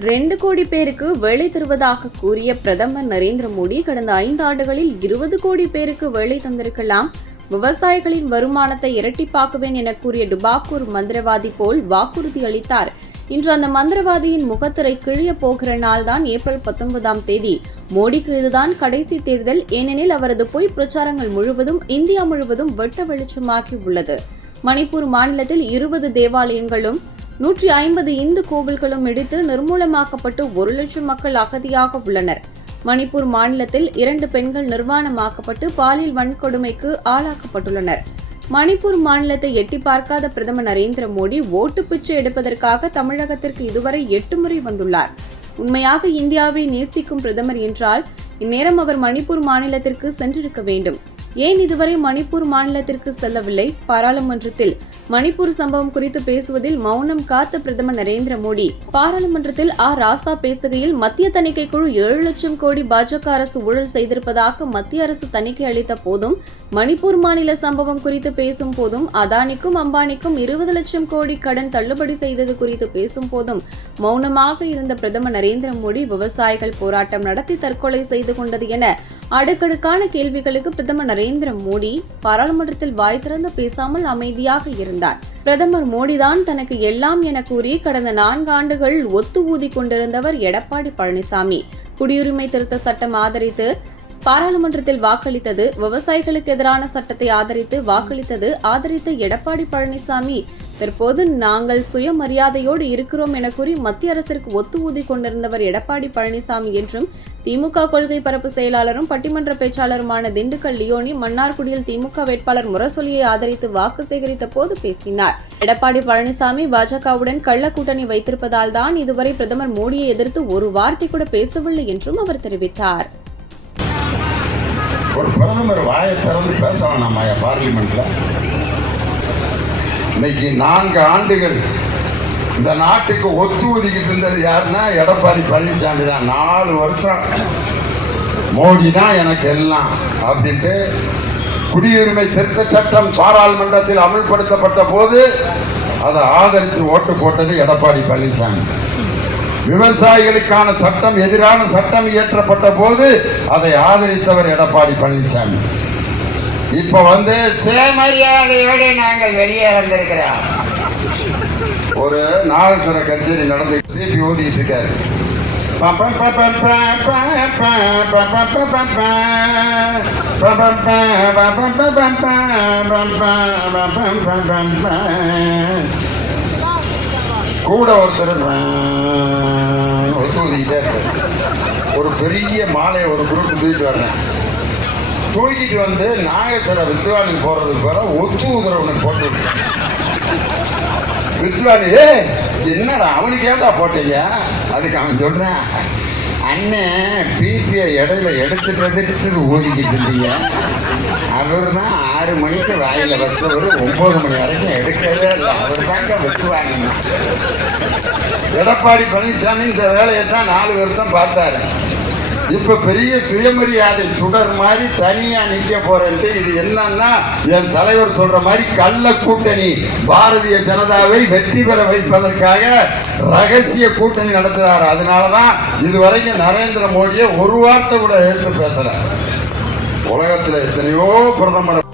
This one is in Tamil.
2 கோடி பேருக்கு வேலை தருவதாக கூறிய பிரதமர் நரேந்திர மோடி கடந்த 5 ஆண்டுகளில் 20 கோடி பேருக்கு வேலை தந்திருக்கலாம். விவசாயிகளின் வருமானத்தை இரட்டிப்பாக்குவேன் என கூறிய டுபாக்கூர் மந்திரவாதி போல் வாக்குறுதி அளித்தார். இன்று அந்த மந்திரவாதியின் முகத்திரை கிழிய போகிற நாள்தான் ஏப்ரல் 19ஆம் தேதி. மோடிக்கு இதுதான் கடைசி தேர்தல். ஏனெனில் அவரது பொய் பிரச்சாரங்கள் முழுவதும் இந்தியா முழுவதும் வெட்ட வெளிச்சமாகி உள்ளது. மணிப்பூர் மாநிலத்தில் 20 தேவாலயங்களும் 150 இந்து கோவில்களும் இடித்து நிர்மூலமாக்கப்பட்டு 1 லட்சம் மக்கள் அகதியாக உள்ளனர். மணிப்பூர் மாநிலத்தில் 2 பெண்கள் நிர்வாணமாக்கப்பட்டு பாலியல் வன்கொடுமைக்கு ஆளாக்கப்பட்டுள்ளனர். மணிப்பூர் மாநிலத்தை எட்டி பார்க்காத பிரதமர் நரேந்திர மோடி ஓட்டு பிச்சை எடுப்பதற்காக தமிழகத்திற்கு இதுவரை 8 முறை வந்துள்ளார். உண்மையாக இந்தியாவை நேசிக்கும் பிரதமர் என்றால் இந்நேரம் அவர் மணிப்பூர் மாநிலத்திற்கு சென்றிருக்க வேண்டும். ஏன் இதுவரை மணிப்பூர் மாநிலத்திற்கு செல்லவில்லை? பாராளுமன்றத்தில் மணிப்பூர் சம்பவம் குறித்து பேசுவதில் மௌனம் காத்த பிரதமர் நரேந்திர மோடி பாராளுமன்றத்தில் ராசா பேசுகையில் மத்திய தணிக்கை குழு 7 லட்சம் கோடி பாஜக அரசு ஊழல் செய்திருப்பதாக மத்திய அரசு தணிக்கை அளித்த போதும், மணிப்பூர் மாநில சம்பவம் குறித்து பேசும் போதும், அதானிக்கும் அம்பானிக்கும் 20 லட்சம் கோடி கடன் தள்ளுபடி செய்தது குறித்து பேசும் போதும் மௌனமாக இருந்த பிரதமர் நரேந்திர மோடி விவசாயிகள் போராட்டம் நடத்தி தற்கொலை செய்து கொண்டது என அடுக்கடுக்கான கேள்விகளுக்கு பிரதமர் நரேந்திர மோடி பாராளுமன்றத்தில் வாய் திறந்து பேசாமல் அமைதியாக இருந்தார். பிரதமர் மோடிதான் தனக்கு எல்லாம் என கூறி கடந்த 4 ஆண்டுகள் ஒத்து ஊதி கொண்டிருந்தவர் எடப்பாடி பழனிசாமி. குடியுரிமை திருத்த சட்டம் ஆதரித்து பாராளுமன்றத்தில் வாக்களித்தது, விவசாயிகளுக்கு எதிரான சட்டத்தை ஆதரித்த எடப்பாடி பழனிசாமி தற்போது நாங்கள் சுயமரியாதையோடு இருக்கிறோம் என கூறி மத்திய அரசிற்கு ஒத்து ஊதி கொண்டிருந்தவர் எடப்பாடி பழனிசாமி என்றும் திமுக கொள்கை பரப்பு செயலாளரும் பட்டிமன்ற பேச்சாளருமான திண்டுக்கல் லியோனி மன்னார்குடியில் திமுக வேட்பாளர் முரசொலியை ஆதரித்து வாக்கு சேகரித்த போது பேசினார். எடப்பாடி பழனிசாமி பாஜகவுடன் கள்ள கூட்டணி வைத்திருப்பதால் தான் இதுவரை பிரதமர் மோடியை எதிர்த்து ஒரு வார்த்தை கூட பேசவில்லை என்றும் அவர் தெரிவித்தார். ஒரு பிரதமர் வாயை திறந்து பேச வேணாமா பார்லிமெண்ட்ல? இன்னைக்கு 4 ஆண்டுகள் இந்த நாட்டுக்கு ஒத்து ஒதுக்கிட்டு இருந்தது யாருன்னா எடப்பாடி பழனிசாமி தான். 4 வருஷம் மோடி தான் எனக்கு எல்லாம் அப்படின்ட்டு குடியுரிமை திருத்த சட்டம் பாராளுமன்றத்தில் அமல்படுத்தப்பட்ட போது அதை ஆதரித்து ஓட்டு போட்டது எடப்பாடி பழனிசாமி. விவசாயிகளுக்கான சட்டம் எதிரான சட்டம் இயற்றப்பட்ட போது அதை ஆதரித்தவர் எடப்பாடி பழனிசாமி. இப்ப சுயமரியாதையோடு நாங்கள் வெளியே வந்திருக்கிறோம். ஒரு நாதஸ்வர கச்சேரி நடந்து திருப்பி ஓதிட்டு இருக்காரு. கூட ஒருத்தர் ஒத்து ஊதிக்கிட்டே இருக்காரு. ஒரு பெரிய மாலையை ஒரு குரூப் தூக்கிட்டு வர்றேன். தூக்கிட்டு வந்து நாகேஸ்வர வித்வானுக்கு போடுறதுக்கு போற ஒத்து ஊதுறவனுக்கு போட்டு விட்டேன். வித்வானி என்னடா அவனுக்கு ஏன்டா போட்டீங்க? அதுக்கு அவன் சொல்றான், அண்ணன் பிபிஐ இடையில எடுத்துட்டு ஊதிக்கிட்டு இருந்தீங்க. அவர் தான் 6 மணிக்கு வாயில வச்சவர் 9 மணி வரைக்கும் எடுக்கவே இல்லை. அவர் தாங்க வித்துவாங்க. எடப்பாடி பழனிசாமி இந்த வேலையை தான் 4 வருஷம் பார்த்தாரு. இப்ப பெரிய சுயமரியாதை சுடர் மாதிரி தனியா நிக்க போறேன்ட்டு இது என்னன்னா என் தலைவர் சொல்ற மாதிரி கள்ள கூட்டணி, பாரதிய ஜனதாவை வெற்றி பெற வைப்பதற்காக ரகசிய கூட்டணி நடத்துறாரு. அதனாலதான் இதுவரைக்கும் நரேந்திர மோடியை ஒரு வார்த்தை கூட எடுத்து பேசல. உலகத்துல எத்தனையோ பிரதமர்